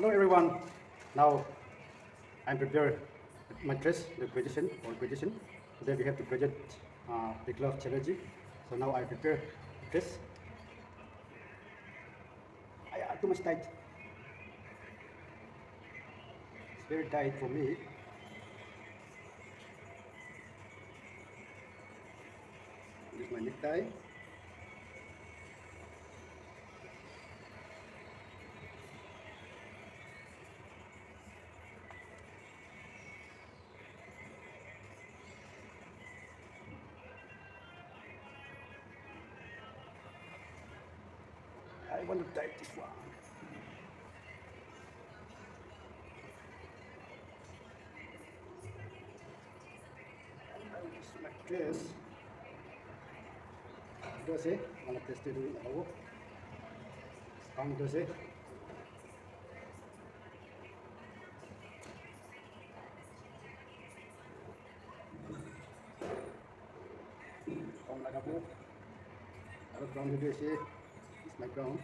Hello everyone. Now I'm prepared my dress, the graduation or graduation. Today we have to graduate the glove challenge. So now I prepare dress. Too much tight. It's very tight for me. This is my necktie. I want to tie this one. And this is my dress. Does it? I want to test it in the hole. Come, does it? Come like a book. I look down the dress here. It's my gown.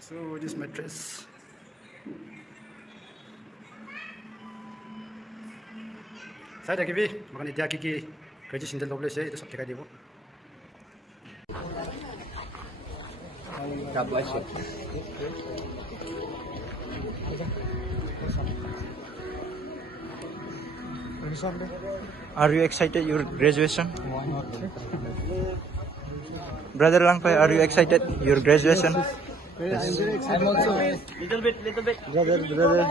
So this is my dress. Saya dah kiri, makan dia kiki kerja sindel double saya itu sabtu kali bu. God bless you. Are you excited your graduation? Brother Langpai, are you excited your graduation? Yes. I'm also little bit. Brother.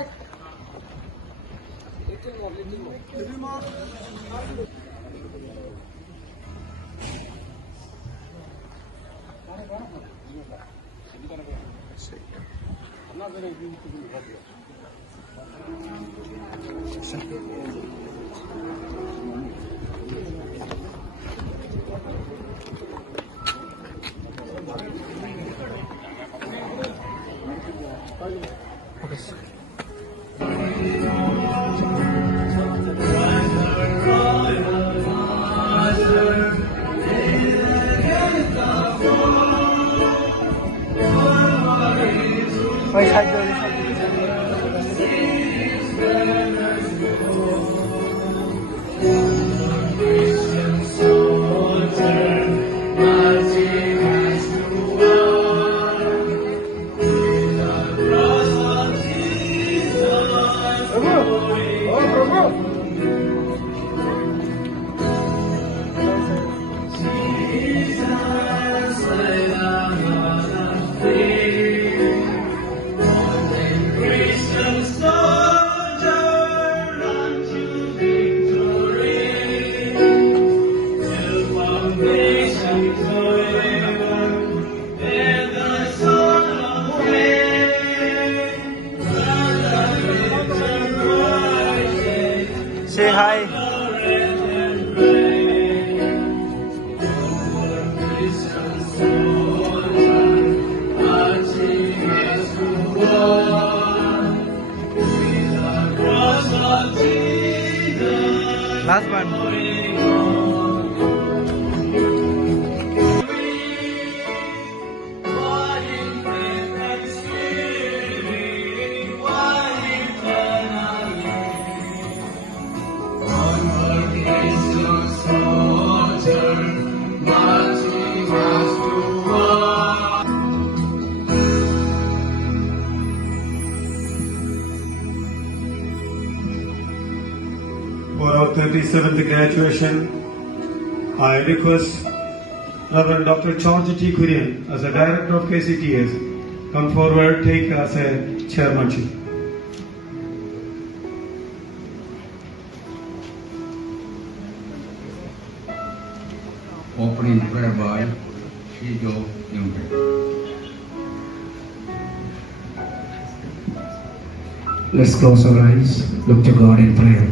Say hi. Last one. For our 37th graduation, I request Reverend Dr. George T. Kurian as a director of KCTS come forward, take as a chairmanship. Opening prayer by Shijo Yungbe. Let's close our eyes, look to God in prayer.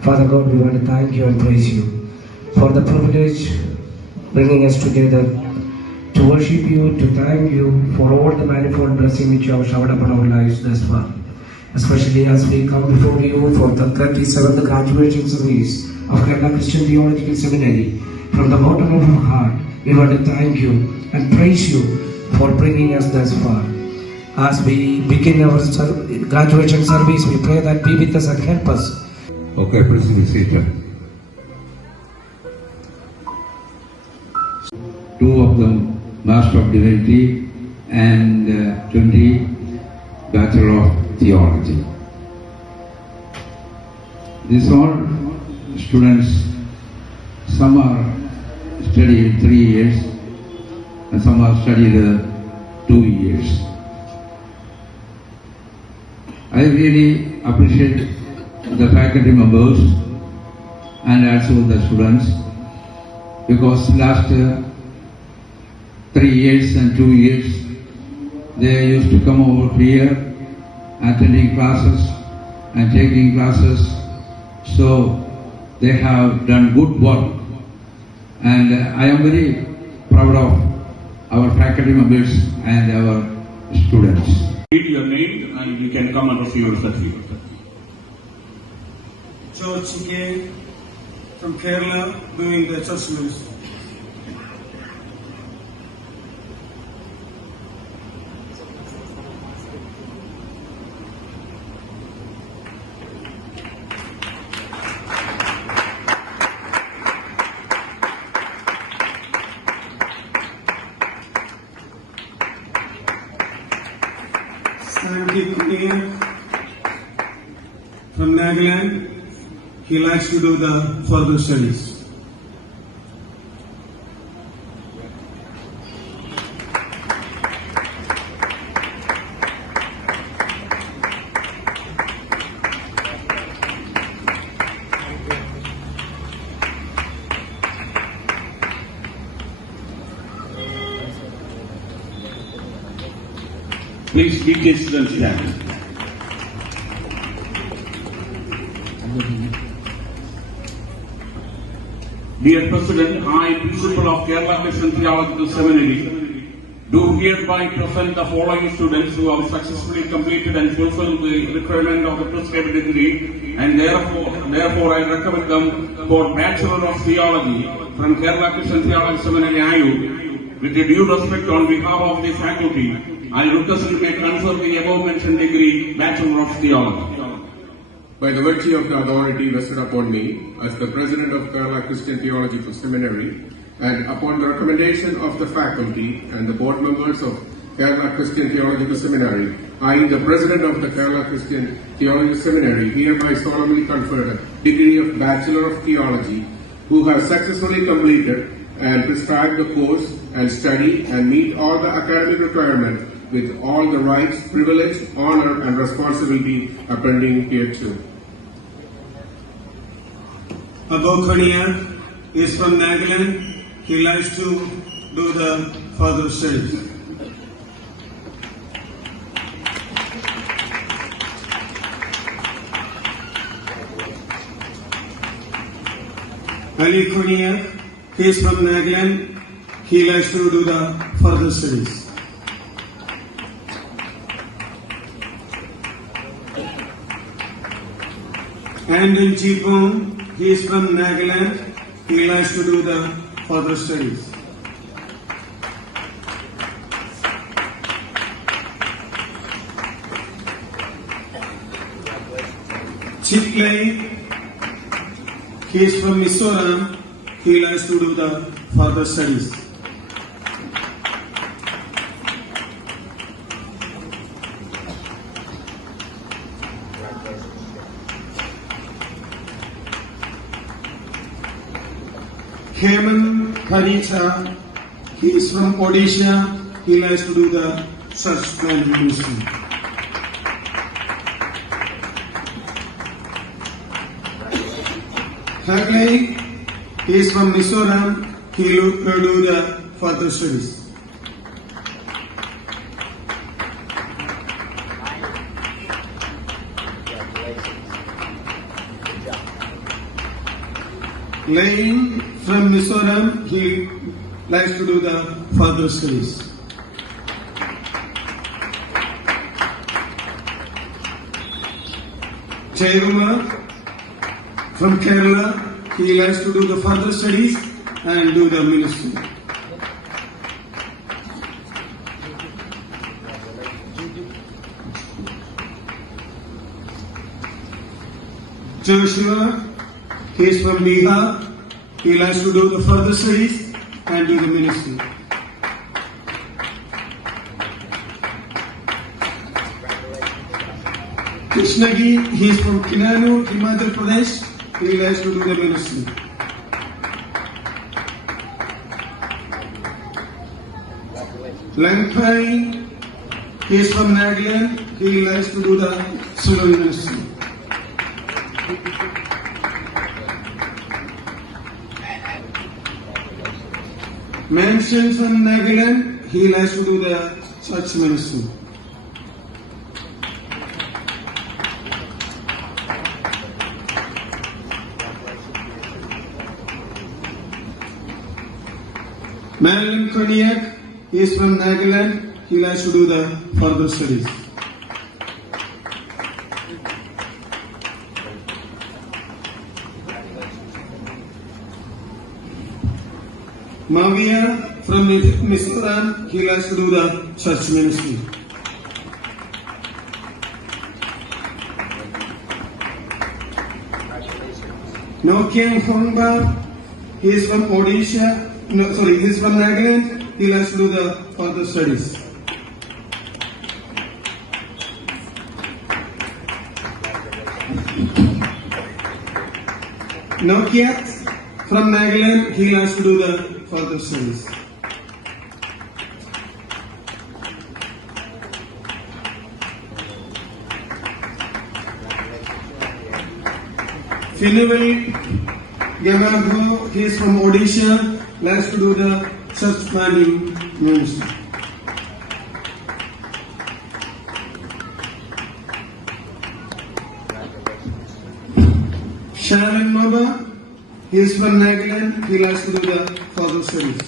Father God, we want to thank you and praise you for the privilege bringing us together to worship you, to thank you for all the manifold blessing which you have showered upon our lives thus far. especially as we come before you for the 37th graduation service of Kerala Christian Theological Seminary. From the bottom of our heart, we want to thank you and praise you for bringing us thus far. As we begin our graduation service, we pray that be with us and help us. Okay, please be seated. Two of them Master of Divinity and 20 Bachelor of Theology. These all students, some are studied 3 years and some are studied 2 years. I really appreciate the faculty members and also the students, because last 3 years and 2 years they used to come over here attending classes and taking classes, so they have done good work, and I am very proud of our faculty members and our students. Read your name and you can come and receive your certificate. George Chike from Kerala, doing the church ministry. Sandy Kumar from Nagaland. He likes to do the further studies. Please keep the students stand. Dear President, I, Principal of Kerala Christian Theological Seminary, do hereby present the following students who have successfully completed and fulfilled the requirement of the prescribed degree, and therefore I recommend them for Bachelor of Theology from Kerala Christian Theological Seminary, Ayur. With the due respect on behalf of the faculty, I request you may confer the above mentioned degree, Bachelor of Theology. By the virtue of the authority vested upon me as the President of Kerala Christian Theological Seminary, and upon the recommendation of the faculty and the board members of Kerala Christian Theological Seminary, I, the President of the Kerala Christian Theological Seminary, hereby solemnly confer a degree of Bachelor of Theology, who have successfully completed and prescribed the course and study and meet all the academic requirements with all the rights, privilege, honor and responsibility appending hereto. Above Khania is from Nagaland. He likes to do the further studies. Ali Khania, he is from Nagaland. He likes to do the further studies. And in Chipong, he is from Nagaland. He likes to do the further studies. Chiklay, he is from Mizoram. He likes to do the further studies. Heman Kharita, he is from Odisha. He likes to do the church planting ministry. Hagley, he is from Mizoram. He will do the further studies. Lane from Mizoram, he likes to do the further studies. Chairman from Kerala. He likes to do the further studies and do the ministry. Joshua, he is from Bihar. He likes to do the further studies and do the ministry. Krishnagi, he is from Kinanur, Himachal Pradesh. He likes to do the ministry. Langpai, he is from Nagaland. He likes to do the solo ministry. Mansion from Nagaland, he likes to do the church ministry. Marilyn Koniak, he is from Nagaland, he likes to do the further studies. Mavia from Mizoram, he likes to do the church ministry. Nokian Hongba, he is from Odisha. He is from Nagaland. He likes to do the further studies. Nokiat from Nagaland. He likes to do the further studies. Finival Gavagho, he is from Odisha. Likes to do the church planning ministry. Sharon Maba, he is from Nagaland. He likes to do the further studies.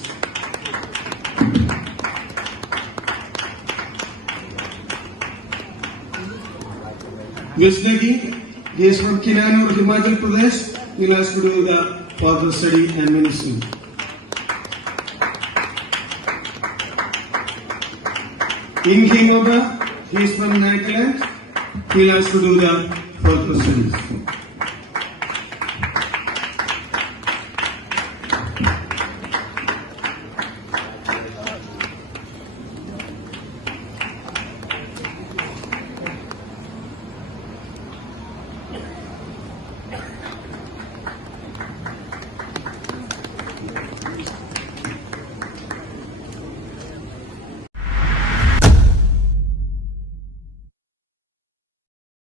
Vishnagi, he is from Kinanur, Himachal Pradesh. He likes to do the further study and ministry. Inki Moba, he is from Nagaland. He likes to do the further studies.